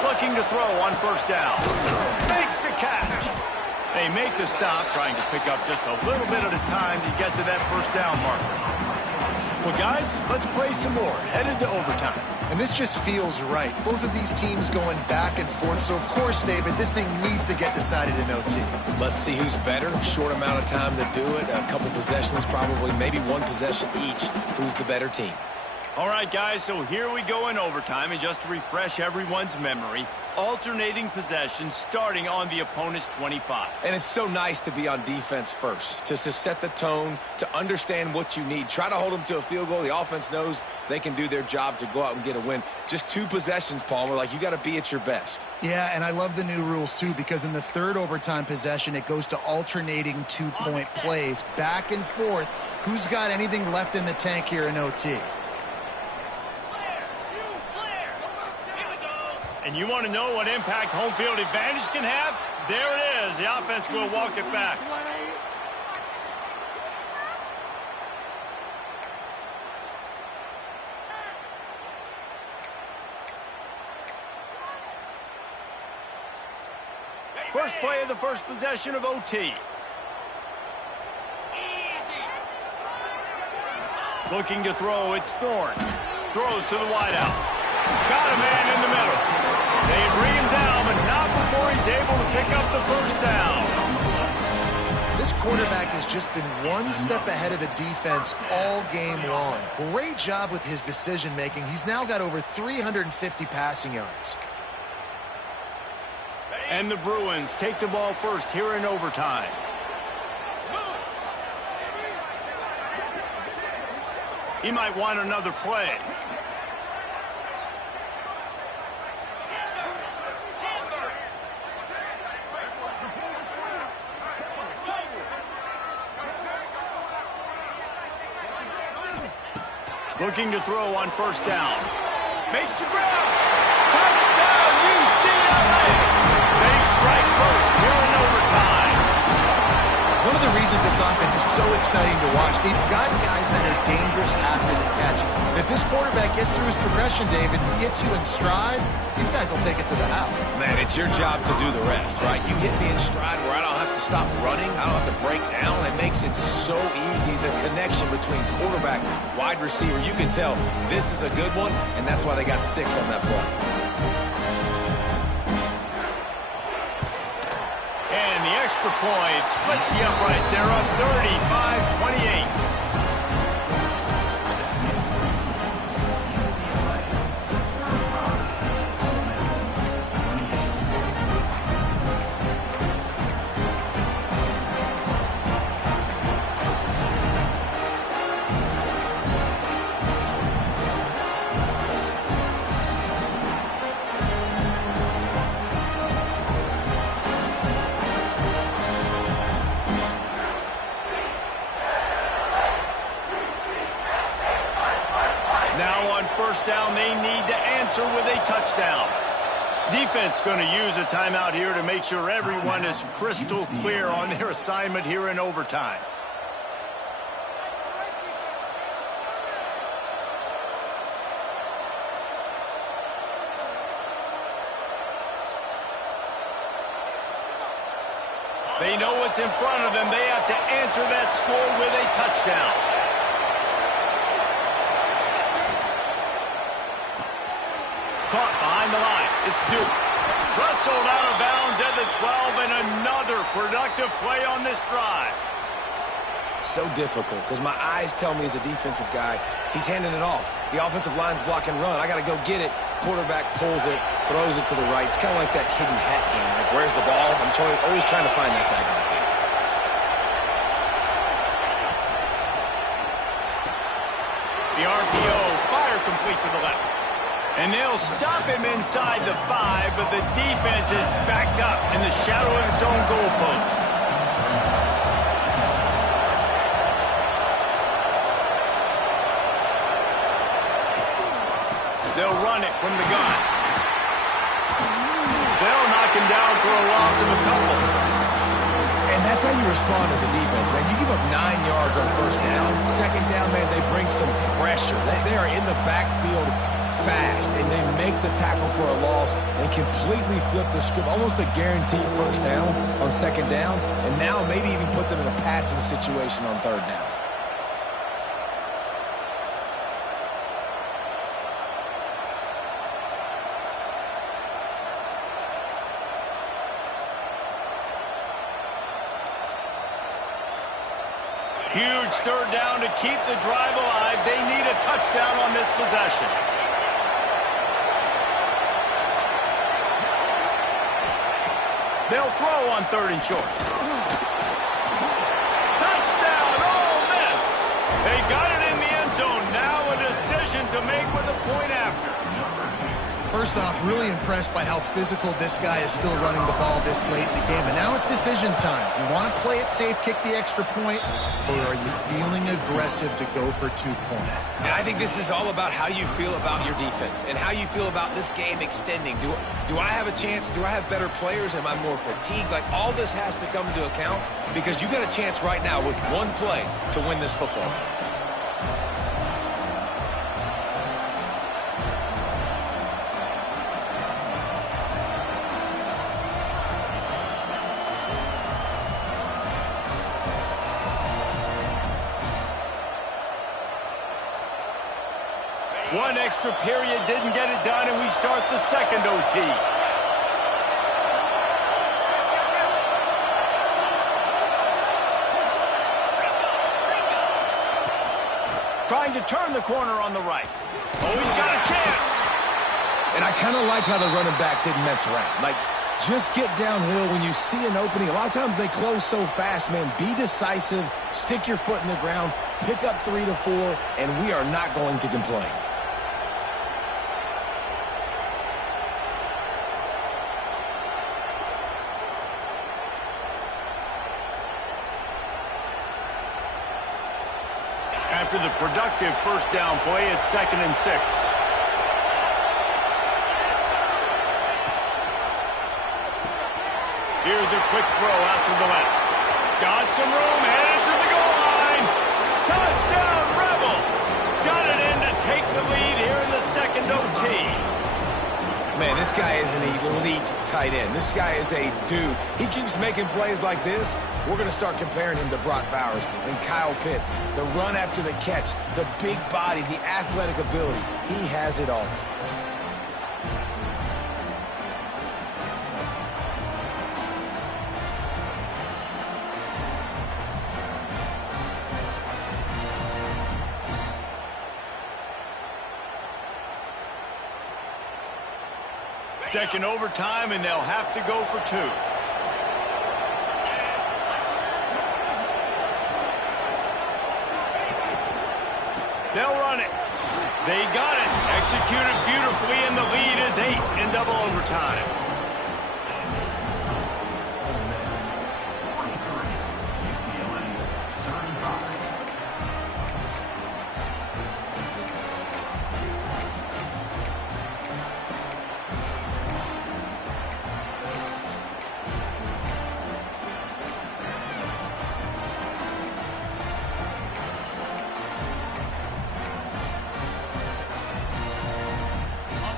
Looking to throw on 1st down. Makes the catch. They make the stop, trying to pick up just a little bit at a time to get to that 1st down marker. Well, guys, let's play some more. Headed to overtime. And this just feels right. Both of these teams going back and forth. So, of course, David, this thing needs to get decided in OT. Let's see who's better. Short amount of time to do it. A couple possessions, probably maybe one possession each. Who's the better team? All right, guys, so here we go in overtime. And just to refresh everyone's memory, alternating possessions starting on the opponent's 25. And it's so nice to be on defense first, just to set the tone, to understand what you need. Try to hold them to a field goal. The offense knows they can do their job to go out and get a win. Just 2 possessions, Palmer. Like, you got to be at your best. Yeah, and I love the new rules, too, because in the 3rd overtime possession, it goes to alternating 2-point plays, back and forth. Who's got anything left in the tank here in OT? And you want to know what impact home field advantage can have? There it is. The offense will walk it back. First play of the first possession of OT. Looking to throw, it's Thorne. Throws to the wideout. Got a man in the middle. They bring him down, but not before he's able to pick up the 1st down. This quarterback has just been one step ahead of the defense all game long. Great job with his decision-making. He's now got over 350 passing yards. And the Bruins take the ball first here in overtime. He might want another play. Looking to throw on 1st down. Makes the grab. Touchdown, UCLA. They strike first here in overtime. One of the reasons this offense is so exciting to watch, they've got guys that are dangerous after the catch. And if this quarterback gets through his progression, David, gets you in stride, these guys will take it to the house. Man, it's your job to do the rest, right? You hit me in stride where I don't have to stop running. I don't have to break down. It makes it so easy, the connection between quarterback, wide receiver. You can tell this is a good one, and that's why they got 6 on that play. And the extra point splits the uprights. They're up 35-28. First down, they need to answer with a touchdown. Defense going to use a timeout here to make sure everyone is crystal clear on their assignment here in overtime. They know what's in front of them. They have to answer that score with a touchdown. Caught behind the line. It's Duke. Wrestled out of bounds at the 12, and another productive play on this drive. So difficult because my eyes tell me as a defensive guy, he's handing it off. The offensive line's block and run. I got to go get it. Quarterback pulls it, throws it to the right. It's kind of like that hidden hat game. Like, where's the ball? I'm always trying to find that daggone thing. The RPO, fire complete to the left. And they'll stop him inside the 5, but the defense is backed up in the shadow of its own goalpost. They'll run it from the gun. They'll knock him down for a loss of a couple. And that's how you respond as a defense, man. You give up 9 yards on first down. Second down, man, they bring some pressure. They are in the backfield fast, and they make the tackle for a loss and completely flip the script. Almost a guaranteed first down on second down, and now maybe even put them in a passing situation on third down. Huge third down to keep the drive alive. They need a touchdown on this possession. They'll throw on third and short. Touchdown, Ole Miss. They got it in the end zone. Now a decision to make with a point after. First off, really impressed by how physical this guy is still running the ball this late in the game. And now it's decision time. You want to play it safe, kick the extra point, or are you feeling aggressive to go for 2 points? And I think this is all about how you feel about your defense and how you feel about this game extending. Do I have a chance? Do I have better players? Am I more fatigued? Like, all this has to come into account because you got a chance right now with one play to win this football game. One extra period didn't get it done, and we start the second OT. Trying to turn the corner on the right. Oh, he's got a chance. And I kind of like how the running back didn't mess around. Like, just get downhill when you see an opening. A lot of times they close so fast, man. Be decisive, stick your foot in the ground, pick up 3 to 4, and we are not going to complain. After the productive first down play, it's 2nd and 6. Here's a quick throw out to the left. Got some room, headed to the goal line. Touchdown, Rebels! Got it in to take the lead here in the second OT. Man, this guy is an elite tight end. This guy is a dude. He keeps making plays like this. We're going to start comparing him to Brock Bowers and Kyle Pitts. The run after the catch, the big body, the athletic ability. He has it all. Second overtime, and they'll have to go for 2. They'll run it. They got it. Executed beautifully, and the lead is 8 in double overtime.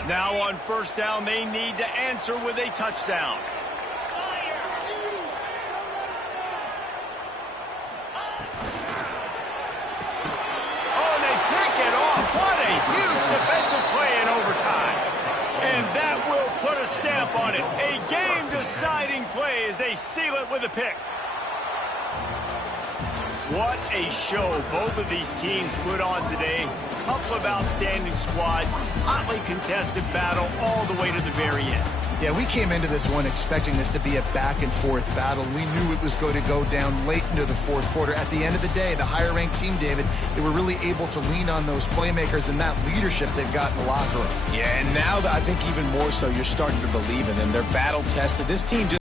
Now on first down, they need to answer with a touchdown. stamp on it. A game-deciding play as they seal it with a pick. What a show both of these teams put on today. Couple of outstanding squads, hotly contested battle all the way to the very end. Yeah, we came into this one expecting this to be a back-and-forth battle. We knew it was going to go down late into the fourth quarter. At the end of the day, the higher-ranked team, David, they were really able to lean on those playmakers and that leadership they've got in the locker room. Yeah, and now I think even more so, you're starting to believe in them. They're battle-tested. This team just